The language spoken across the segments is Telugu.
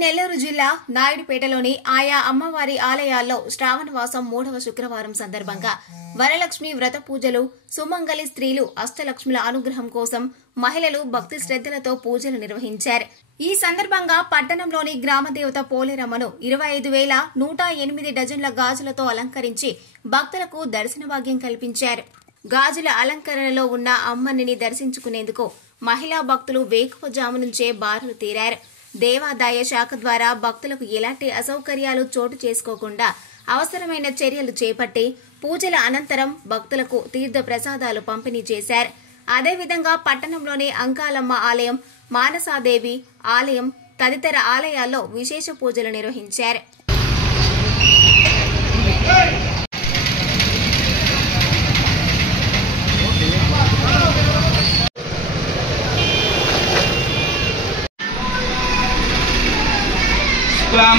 నెల్లూరు జిల్లా నాయుడుపేటలోని ఆయా అమ్మవారి ఆలయాల్లో శ్రావణవాసం 3వ శుక్రవారం సందర్భంగా వరలక్ష్మి వ్రత పూజలు, సుమంగళి స్త్రీలు అష్టలక్ష్ముల అనుగ్రహం కోసం మహిళలు భక్తి శ్రద్ధలతో పూజలు నిర్వహించారు. ఈ సందర్భంగా పట్టణంలోని గ్రామదేవత పోలేరమ్మను 25,108 డజన్ల గాజులతో అలంకరించి భక్తులకు దర్శన భాగ్యం కల్పించారు. గాజుల అలంకరణలో ఉన్న అమ్మనిని దర్శించుకునేందుకు మహిళా భక్తులు వేకువజాము నుంచే బారులు తీరారు. దేవాదాయ శాఖ ద్వారా భక్తులకు ఎలాంటి అసౌకర్యాలు చోటు చేసుకోకుండా అవసరమైన చర్యలు చేపట్టి పూజల అనంతరం భక్తులకు తీర్థ ప్రసాదాలు పంపిణీ చేశారు. అదేవిధంగా పట్టణంలోని అంకాలమ్మ ఆలయం, మానసాదేవి ఆలయం తదితర ఆలయాల్లో విశేష పూజలు నిర్వహించారు.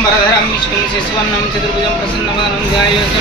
వరదరం విష్ణుం శిశువర్ణం చతుర్భుజం ప్రసన్నవదనం ధ్యాయేత్.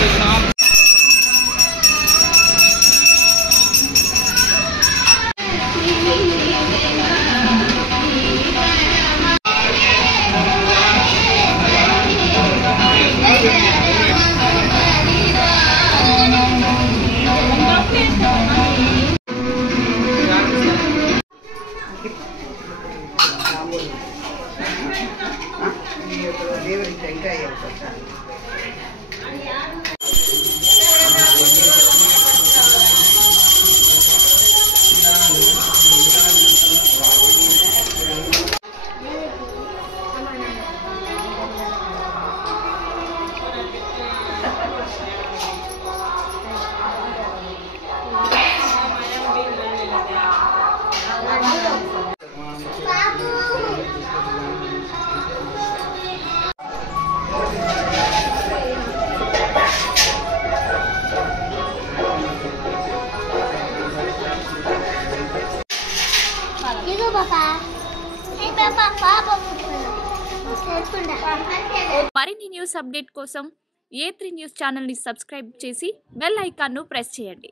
మరిన్ని న్యూస్ అప్డేట్ కోసం A3 న్యూస్ ఛానల్ ని సబ్స్క్రైబ్ చేసి బెల్ ఐకాన్ ను ప్రెస్ చేయండి.